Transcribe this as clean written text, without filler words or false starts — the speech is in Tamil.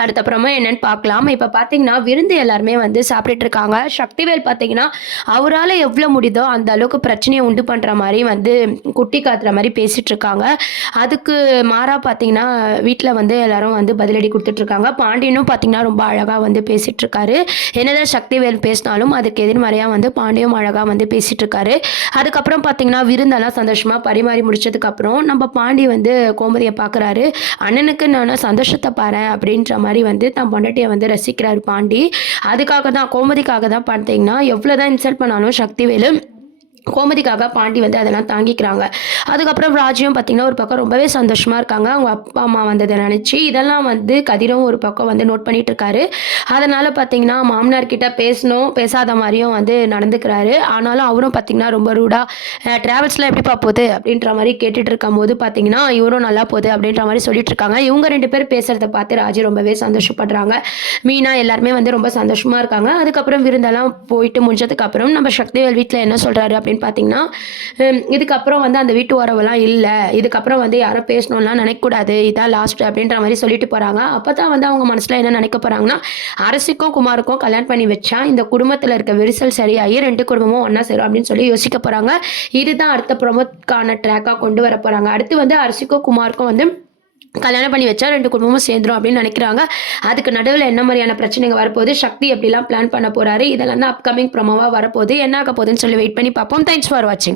அடுத்தப்புறமா என்னன்னு பார்க்கலாம். இப்ப பார்த்தீங்கன்னா, விருந்து எல்லாருமே வந்து சாப்பிட்டுட்டு இருக்காங்க. சக்திவேல் பார்த்தீங்கன்னா, அவரால எவ்ளோ முடியுதோ அந்த அளவுக்கு பிரச்சனைய உண்டு பண்ற மாரி வந்து குட்டி காட்டுற மாரி பேசிட்டு இருக்காங்க. அதுக்கு மாறா பார்த்தீங்கன்னா, வீட்ல வந்து எல்லாரும் வந்து பதிலடி குடுத்துட்டு இருக்காங்க. பாண்டியனும் பார்த்தீங்கன்னா, ரொம்ப அழகா வந்து பேசிட்டு இருக்காரு. என்னதான் சக்திவேல் பேசினாலும் அதுக்கு எதிர்மறையா வந்து பாண்டியும் அழகா வந்து பேசிட்டு இருக்காரு. அதுக்கப்புறம் பார்த்தீங்கன்னா, விருந்தெல்லாம் சந்தோஷமா பரிமாறி முடிச்சதுக்கப்புறம், நம்ம பாண்டி வந்து கோமதிய பார்க்குறாரு. "அண்ணனுக்கு நானா சந்தோஷத்த பாரேன்" அப்படின்ற மாரி வந்து தன் பொண்டாட்டிய வந்து ரசிக்கிறாரு பாண்டி. அதுக்காக தான் கோமதிக்காக தான் பார்த்தீங்கன்னா, எவ்வளோ தான் இன்சல்ட் பண்ணாலும் சக்திவேலு கோமதிக்காக பாண்டி வந்து அதெல்லாம் தாங்கிக்கிறாங்க. அதுக்கப்புறம் ராஜியும் பார்த்தீங்கன்னா, ஒரு பக்கம் ரொம்பவே சந்தோஷமா இருக்காங்க. அவங்க அப்பா, அம்மா வந்தத நெனச்சு. இதெல்லாம் வந்து கதிரும் ஒரு பக்கம் வந்து நோட் பண்ணிட்டு இருக்காரு. அதனால பார்த்தீங்கன்னா, மாமனார் கிட்ட பேசணும், பேசாத மாரியும் வந்து நடந்துக்கிறாரு. ஆனாலும் அவரும் பார்த்தீங்கன்னா, ரொம்ப ரூடா "டிராவல்ஸ்லாம் எப்படிப்பா போது?" அப்படின்ற மாரி கேட்டுட்டு இருக்கும்போது பார்த்தீங்கன்னா, இவரும் "நல்லா போது" அப்படின்ற மாரி சொல்லிட்டு இருக்காங்க. இவங்க 2 பேரும் பேசுறத பார்த்து ராஜி ரொம்பவே சந்தோஷப்படுறாங்க. மீனா எல்லாருமே வந்து ரொம்ப சந்தோஷமா இருக்காங்க. அதுக்கப்புறம் விருந்தெல்லாம் போயிட்டு முடிஞ்சதுக்கப்புறம் நம்ம சக்திவேல் வீட்ல என்ன சொல்றாரு அப்படின்னு பார்த்தீங்கன்னா, இதுக்கப்புறம் வந்து அந்த வீட்டு உறவெல்லாம் இல்ல. இதுக்கப்புறம் வந்து யாரும் பேசணும்லாம் நினைக்கக்கூடாது. இதான் லாஸ்ட் அப்படின்ற மாரி சொல்லிட்டு போறாங்க. அப்பதான் வந்து அவங்க மனசுல என்ன நினைக்க போறாங்கன்னா, அரசிக்கும், குமாருக்கும் கல்யாணம் பண்ணி வச்சா, இந்த குடும்பத்துல இருக்க விரிசல் சரியாகி 2 குடும்பமும் ஒண்ணா சேரும் அப்படின்னு சொல்லி யோசிக்க போறாங்க. இதுதான் அடுத்த ப்ரோமோக்கான ட்ராக்கா கொண்டு வர போறாங்க. அடுத்து வந்து அரசிக்கும், குமாருக்கும் வந்து கல்யாணம் பண்ணி வச்சா 2 குடும்பமும் சேர்ந்துரும் அப்படின்னு நினைக்கிறாங்க. அதுக்கு நடுவுல என்ன மாரியான பிரச்சனைங்க வரப்போகுது, சக்தி எப்படிலாம் பிளான் பண்ண போறாரு, இதெல்லாம் தான் அப்கமிங் ப்ரோமோவா வரப்போகுது. என்ன ஆக போகுதுன்னு சொல்லி வெயிட் பண்ணி பார்ப்போம். தேங்க்ஸ் ஃபார் வாட்சிங்.